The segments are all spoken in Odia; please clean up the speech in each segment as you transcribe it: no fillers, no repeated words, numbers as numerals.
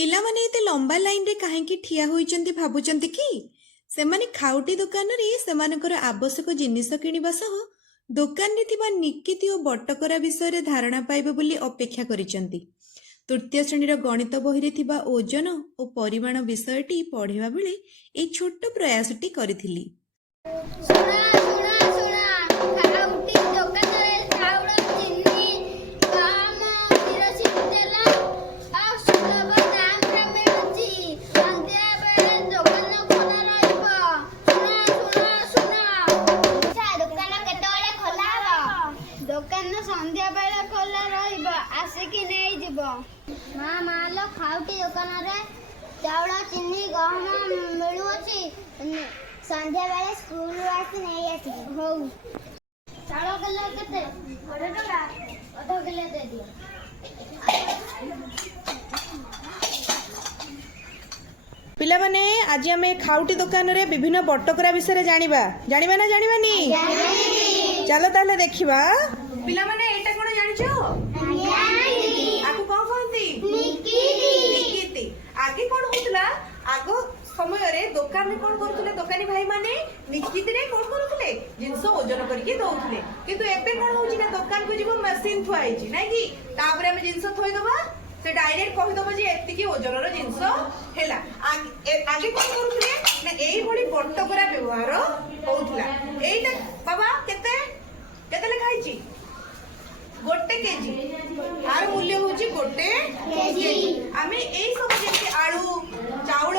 ପିଲାମାନେ ଏତେ ଲମ୍ବା ଲାଇନରେ କାହିଁକି ଠିଆ ହୋଇଛନ୍ତି ଭାବୁଛନ୍ତି କି? ସେମାନେ ଖାଉଟି ଦୋକାନରେ ସେମାନଙ୍କର ଆବଶ୍ୟକ ଜିନିଷ କିଣିବା ସହ ଦୋକାନରେ ଥିବା ନିକିତି ଓ ବଟକରା ବିଷୟରେ ଧାରଣା ପାଇବେ ବୋଲି ଅପେକ୍ଷା କରିଛନ୍ତି। ତୃତୀୟ ଶ୍ରେଣୀର ଗଣିତ ବହିରେ ଥିବା ଓଜନ ଓ ପରିମାଣ ବିଷୟଟି ପଢ଼ିବା ବେଳେ ଏହି ଛୋଟ ପ୍ରୟାସଟି କରିଥିଲି। ଦୋକାନ ସନ୍ଧ୍ୟା ବେଳେ ଖୋଲା ରହିବ, ଆସିକି ନେଇଯିବ। ମା ଲୋ, ଖାଉଟି ଦୋକାନରେ ଚାଉଳ, ଚିନି, ଗହମ ମିଳୁଅଛି। ସନ୍ଧ୍ୟା ବେଳେ ସ୍କୁଲରୁ ଆସି ନେଇ ଆସିବି। ହଉ। ଚାଉଳ କିଲୋ କେତେ? 1 ଟଙ୍କା। ଅଧ କିଲୋ ଦେଇଦିଅ। ପିଲାମାନେ, ଆଜି ଆମେ ଖାଉଟି ଦୋକାନରେ ବିଭିନ୍ନ ବଟକରା ବିଷୟରେ ଜାଣିବା ନା ଜାଣିବାନି? ଚାଲ ତାହେଲେ ଦେଖିବା। ପିଲାମାନେ, ଏଇଟା କଣ ଜାଣିଛ? ଆକୁ କଣ କହନ୍ତି? ନିକିତି। ଆଗେ କଣ ହଉଥିଲା? ଆଗ ସମୟରେ ଦୋକାନରେ କଣ କରୁଥିଲେ? ଦୋକାନୀ ଭାଇ ମାନେ ନିକିତିରେ କଣ କରୁଥିଲେ? ଜିନିଷ ଓଜନ କରିକି ଦଉଥିଲେ। କିନ୍ତୁ ଏବେ କଣ ହଉଛି ନା, ଦୋକାନକୁ ଯିବ, ମେସିନ୍ ଥୁଆ ହେଇଛି ନାଇଁ କି? ତାପରେ ଆମେ ଜିନିଷ ଥୋଇଦବା, ସେ ଡାଇରେକ୍ଟ କହିଦବ ଯେ ଏତିକି ଓଜନର ଜିନିଷ ହେଲା। ଆଗେ କଣ କରୁଥିଲେ ନା, ଏଇଭଳି ବଟକରା ବ୍ୟବହାର ହଉଥିଲା। ଏଇଟା ବାବା କେତେ ଲେଖା ହେଇଛି? 1 କେଜି। ଆର ମୂଲ୍ୟ ହଉଛି 1 କେଜି। ଆମେ ଏଇ ସବୁ ଯେମିତି ଆଳୁ, ଚାଉଳ,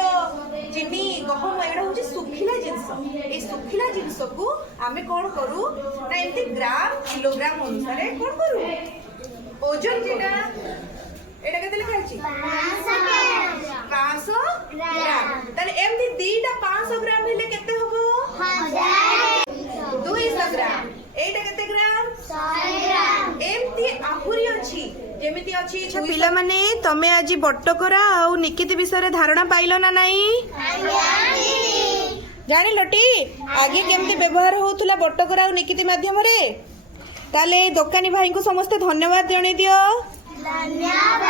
ଚିନି, ଗହମ, ଏଗୁଡା ହଉଛି ଶୁଖିଲା ଜିନିଷ। ଏଇ ଶୁଖିଲା ଜିନିଷକୁ ଆମେ କଣ କରୁ ନା, ଏମିତି ଗ୍ରାମ, କିଲୋଗ୍ରାମ ଅନୁସାରେ କଣ କରୁ? ଓଜନ ଯେଟା, ଏଇଟା କେତେ ଲେଖା ହେଇଛି? 500 ଗ୍ରାମ। ତାହେଲେ ଏମିତି ଦିଟା 500 ଗ୍ରାମ ହେଲେ କେତେ ହବ? 200 ଗ୍ରାମ। ଏଇଟା କେତେ ଗ୍ରାମ? 100 ଗ୍ରାମ। ଏମିତି ଆହୁରି ଅଛି, ଯେମିତି ଅଛି। ପିଲାମାନେ, ତମେ ଆଜି ବଟକରା ଆଉ ନିକିତି ବିଷୟରେ ଧାରଣା ପାଇଲ ନା ନାଇଁ? ଜାଣିଲଟି ଆଗେ କେମିତି ବ୍ୟବହାର ହଉଥିଲା ବଟକରା ଆଉ ନିକିତି ମାଧ୍ୟମରେ? ତାହେଲେ ଦୋକାନୀ ଭାଇଙ୍କୁ ସମସ୍ତେ ଧନ୍ୟବାଦ ଜଣେଇ ଦିଅ। ଧନ୍ୟବାଦ।